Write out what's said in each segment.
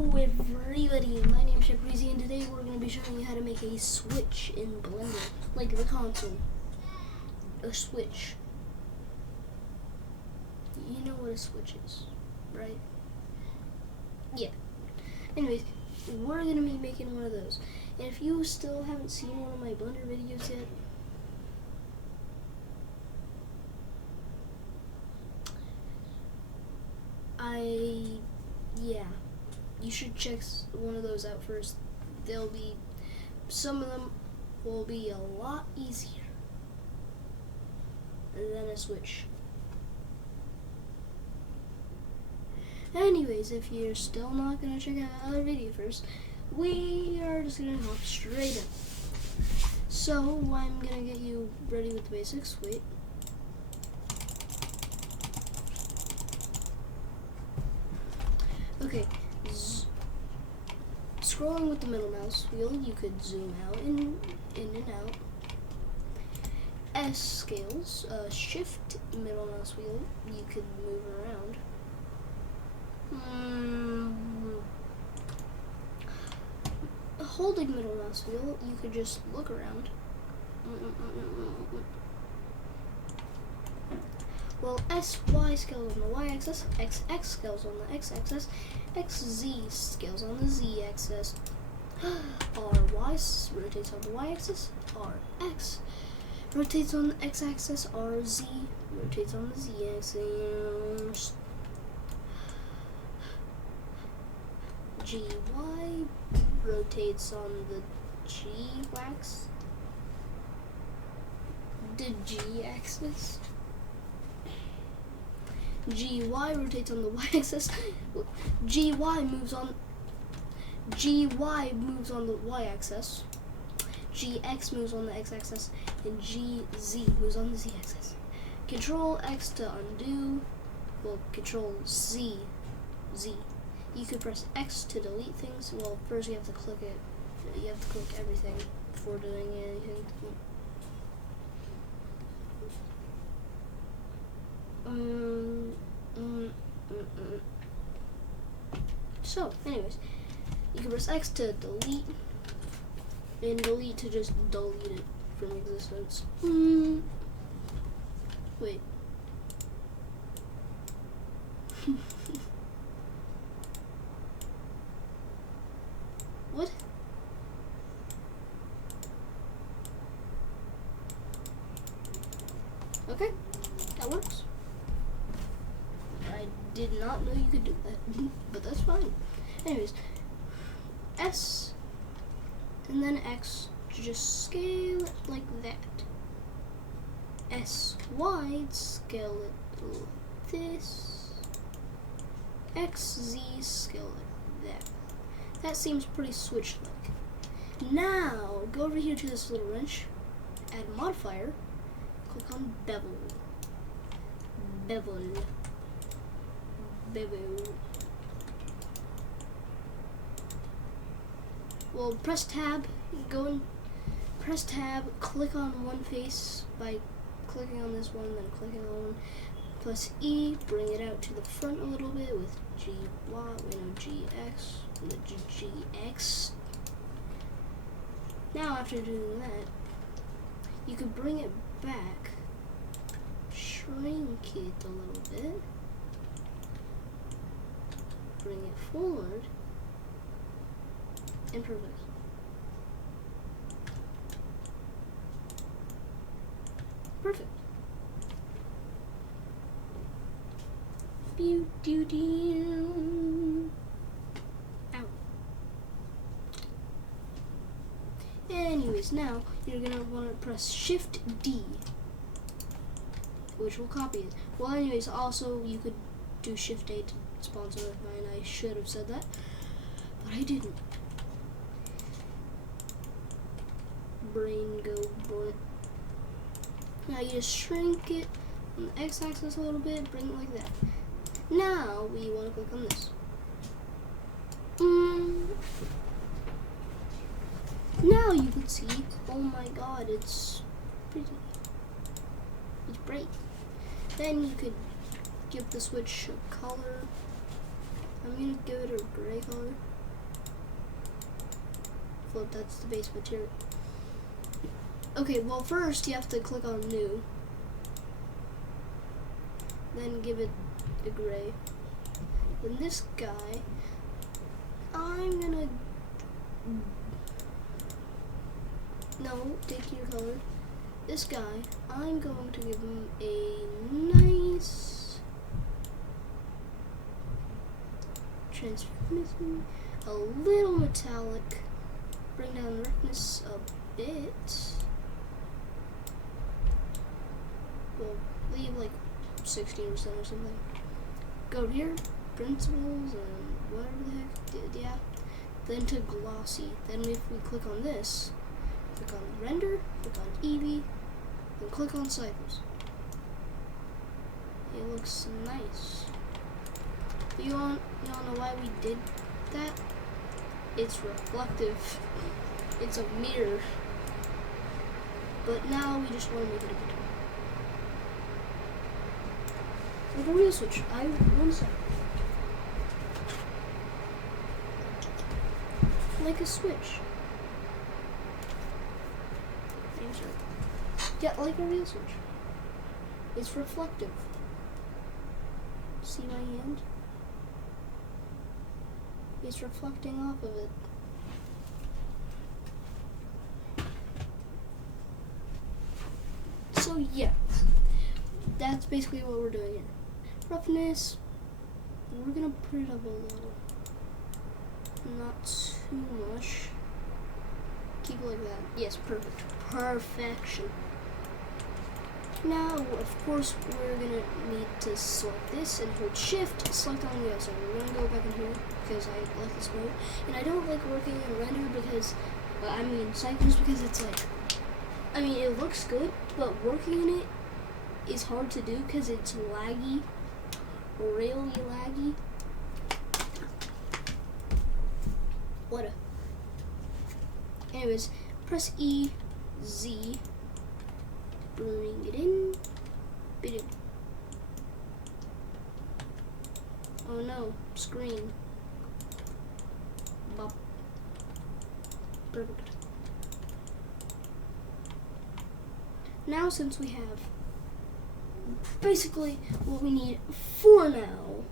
Hello everybody, my name is JPcrazy and today we're going to be showing you how to make a switch in Blender, like the console. A switch. You know what a switch is, right? Yeah. Anyways, we're going to be making one of those. And if you still haven't seen one of my Blender videos yet, you should check one of those out first. Some of them will be a lot easier than a switch. Anyways, if you're still not going to check out another video first, we are just going to hop straight in. So, I'm going to get you ready with the basics. Wait. Okay. Scrolling with the middle mouse wheel, you could zoom out and in and out. S scales, shift middle mouse wheel, you could move around. Holding middle mouse wheel, you could just look around. Well, SY scales on the Y-axis, XX scales on the X-axis, XZ scales on the Z-axis, RY rotates on the Y-axis, RX rotates on the X-axis, RZ rotates on the Z-axis, GY rotates on the G-axis. GY rotates on the Y-axis. GY moves on the Y-axis. GX moves on the X-axis, and GZ moves on the Z-axis. Control X to undo. Well, Control Z. You could press X to delete things. Well, first you have to click it. You have to click everything before doing anything. So, anyways, you can press X to delete, and delete to just delete it from existence. Wait. What? Okay, that works. I did not know you could do that, but that's fine. Anyways, S and then X to just scale it like that. SY scale it like this. XZ scale it like that. That seems pretty switch-like. Now, go over here to this little wrench, add a modifier, click on bevel. Well, press tab, click on one face by clicking on this one, then clicking on one. Press E, bring it out to the front a little bit with GX, and the GX. Now, after doing that, you could bring it back, shrink it a little bit, bring it forward, and perfect. Perfect. Ow. Anyways, now you're gonna want to press Shift D, which will copy it. Well, anyways, also you could do Shift A to sponsor mine. I should have said that, but I didn't. Brain go boy. Now you just shrink it on the X-axis a little bit, bring it like that. Now we want to click on this. Now you can see, oh my god, it's pretty. It's bright. Then you could give the switch a color. I'm gonna give it a gray color. but that's the base material. Okay, well first you have to click on new. Then give it a gray. Then this guy, I'm gonna... No, take your color. This guy, I'm going to give him a nice transmission, a little metallic, bring down the roughness a bit. We'll leave like 16% or something. Go here, principles and whatever the heck, yeah. Then to glossy. Then if we click on this, click on render, click on Eevee, then click on cycles. It looks nice. But you all know why we did that? It's reflective. It's a mirror. But now we just want to make it a bit. Like a real switch. One second. Like a switch. Yeah, like a real switch. It's reflective. See my hand? It's reflecting off of it. So yeah, that's basically what we're doing here. Roughness, we're gonna put it up a little. Not too much. Keep it like that. Yes, perfect. Perfection. Now, of course, we're gonna need to select this and hold shift, select on the other side. We're gonna go back in here because I like this mode. And I don't like working in render because, cycles, because it's like, it looks good, but working in it is hard to do because it's laggy, really laggy. Anyways, press E, Z, bring it in, bit. Oh no, screen. Bop. Perfect. Now since we have basically what we need for now,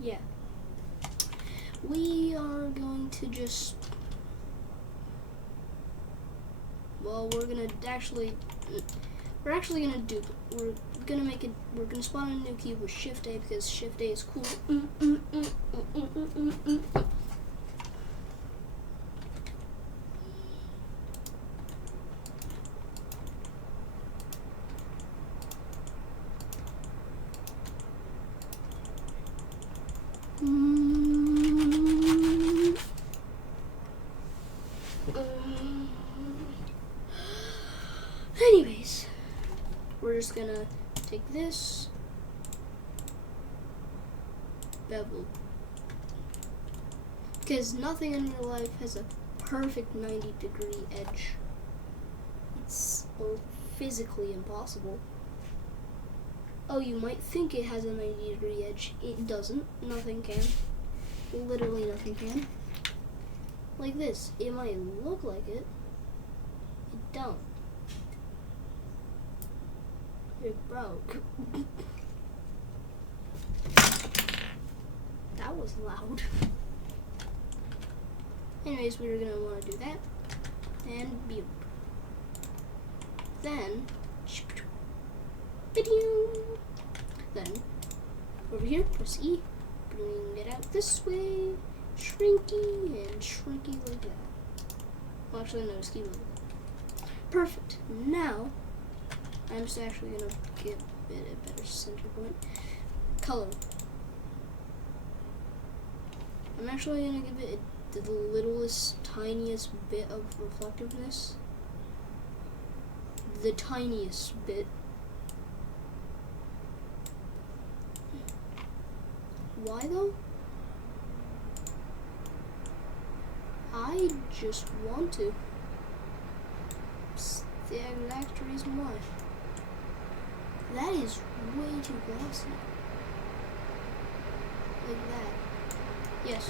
yeah, we are going to just, well, we're gonna spawn a new cube with Shift A because Shift A is cool. Anyways, we're just gonna take this bevel because nothing in real life has a perfect 90-degree edge. It's physically impossible. Oh, you might think it has a 90-degree edge. It doesn't. Nothing can. Literally nothing can. Like this. It might look like it. It don't. It broke. That was loud. Anyways, we're gonna want to do that. And beep. Then, then over here, press E, bring it out this way, shrinky and shrinky like that. Well, actually, no, just keep it. Perfect. Now, I'm just actually gonna give it a better center point. Color. I'm actually gonna give it the littlest, tiniest bit of reflectiveness. The tiniest bit. Why though? I just want to. It's the exact reason why. That is way too glossy. Like that. Yes.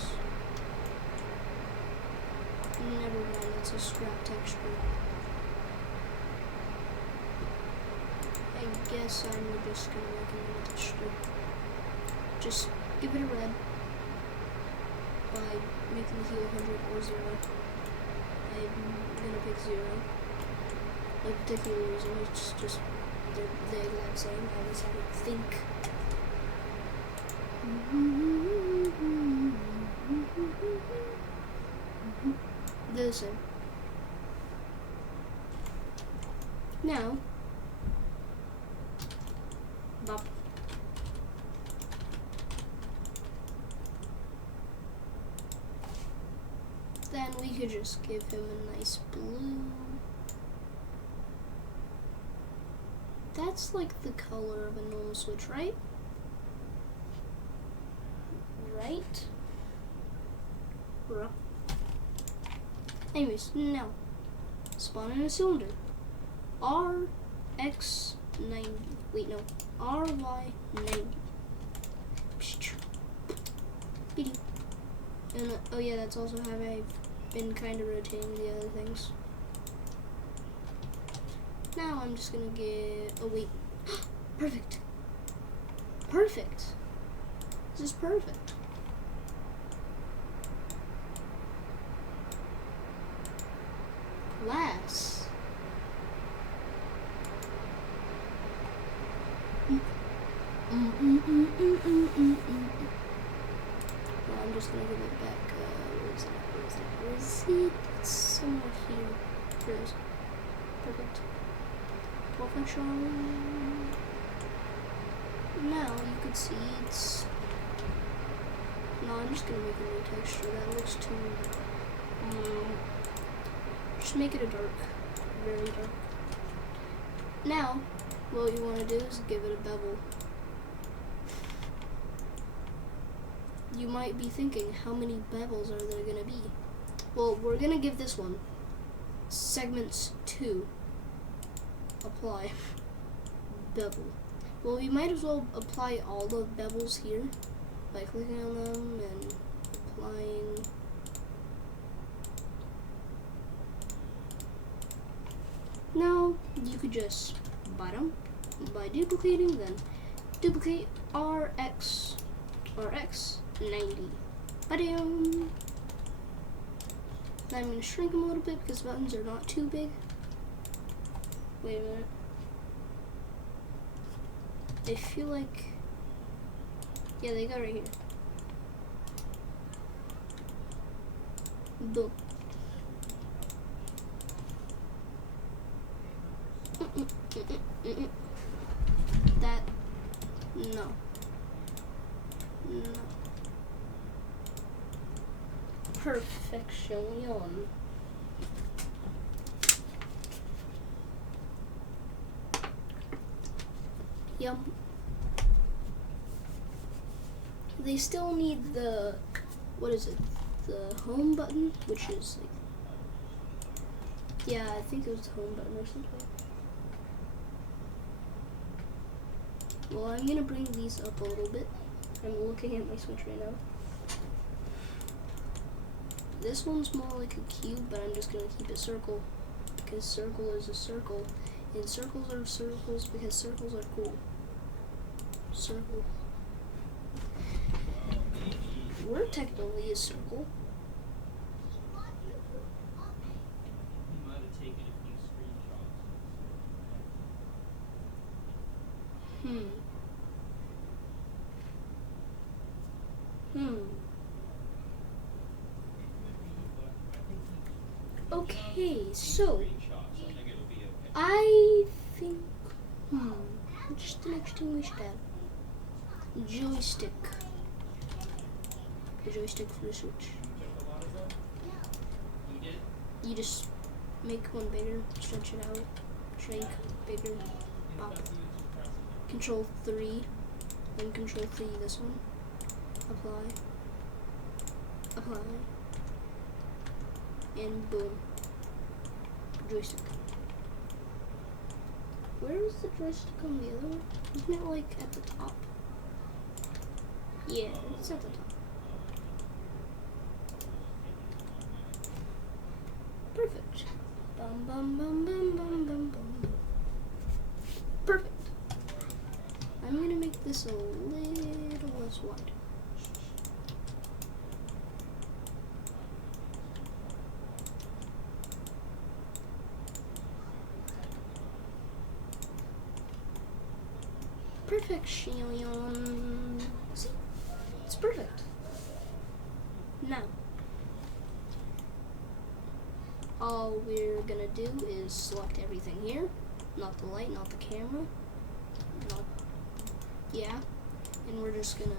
Never mind, that's a scrap texture. I guess I'm just gonna make another texture. Just give it a red by making the hue 100 or 0. I'm gonna pick 0. No particular reason, it's just they're the exact same. At least I would think. They're the same. Now, bop. Then we could just give him a nice blue. That's like the color of a normal switch, right? Right? Ruh. Anyways, now, spawn in a cylinder. RX90. Wait, no. RY90. And, oh yeah, that's also how I've been kind of rotating the other things. Now I'm just gonna get, oh wait, perfect. Perfect. This is perfect. Glass. Well, I'm just gonna give it back. Where is it? Where is it? It's somewhere here. There it is. Perfect. Perfection. Now you could see it's. No, I'm just gonna make a new texture. That looks too. Just make it a dark, very dark. Now, what you want to do is give it a bevel. You might be thinking, how many bevels are there gonna be? Well, we're gonna give this one segments 2. Apply bevel. Well, we might as well apply all the bevels here by clicking on them and applying. Now you could just bottom by duplicating, then duplicate RX90. Bam. Now I'm gonna shrink them a little bit because buttons are not too big. Wait a minute. I feel like, yeah, they go right here. Boom. That, no. No. Perfection. Yum. They still need the, what is it? The home button, which is like, yeah, I think it was the home button or something. Well, I'm gonna bring these up a little bit. I'm looking at my Switch right now. This one's more like a cube, but I'm just gonna keep it circle because circle is a circle, and circles are circles because circles are cool. Circle. We're technically a circle. Okay, so I think what's the next thing we should have? Joystick. The joystick for the Switch. You just make one bigger, stretch it out, shrink, bigger, pop. Control 3, then Control 3 this one. Apply. Apply. And boom. Joystick. Where is the joystick on the other one? Isn't it like at the top? Yeah, it's at the top. Perfect. Bum bum bum bum bum bum bum. Perfect. I'm gonna make this a little less wide. Perfection. See? It's perfect. Now, all we're gonna do is select everything here. Not the light, not the camera. Not, yeah. And we're just gonna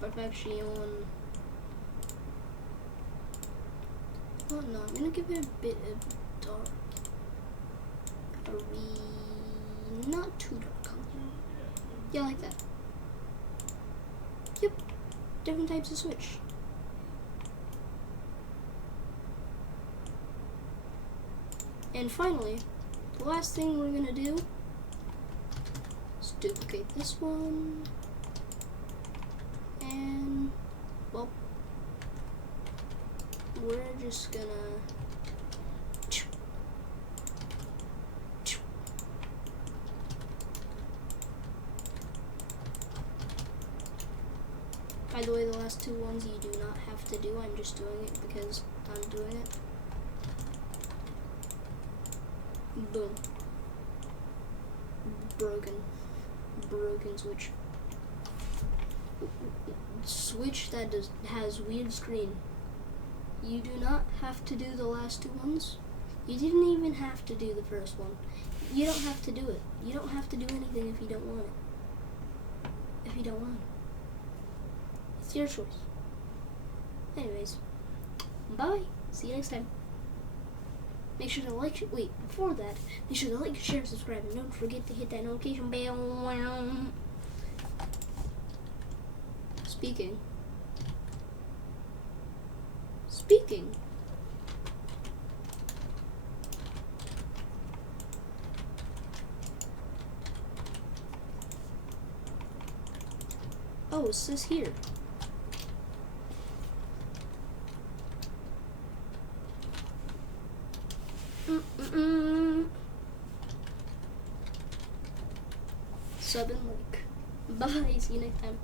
perfection. Oh no, I'm gonna give it a bit of dark. Not too dark color. Yeah, like that. Yep. Different types of switch. And finally, the last thing we're gonna do is duplicate this one. And, well, we're just gonna by the way, the last two ones you do not have to do. I'm just doing it because I'm doing it. Boom. Broken switch. Switch that has weird screen. You do not have to do the last two ones. You didn't even have to do the first one. You don't have to do it. You don't have to do anything if you don't want it. If you don't want it. It's your choice. Anyways, bye. See you next time. Make sure to like, wait, before that, make sure to like, share, subscribe, and don't forget to hit that notification bell. Speaking. Oh, it says here. Sub and like. Bye. See you next time.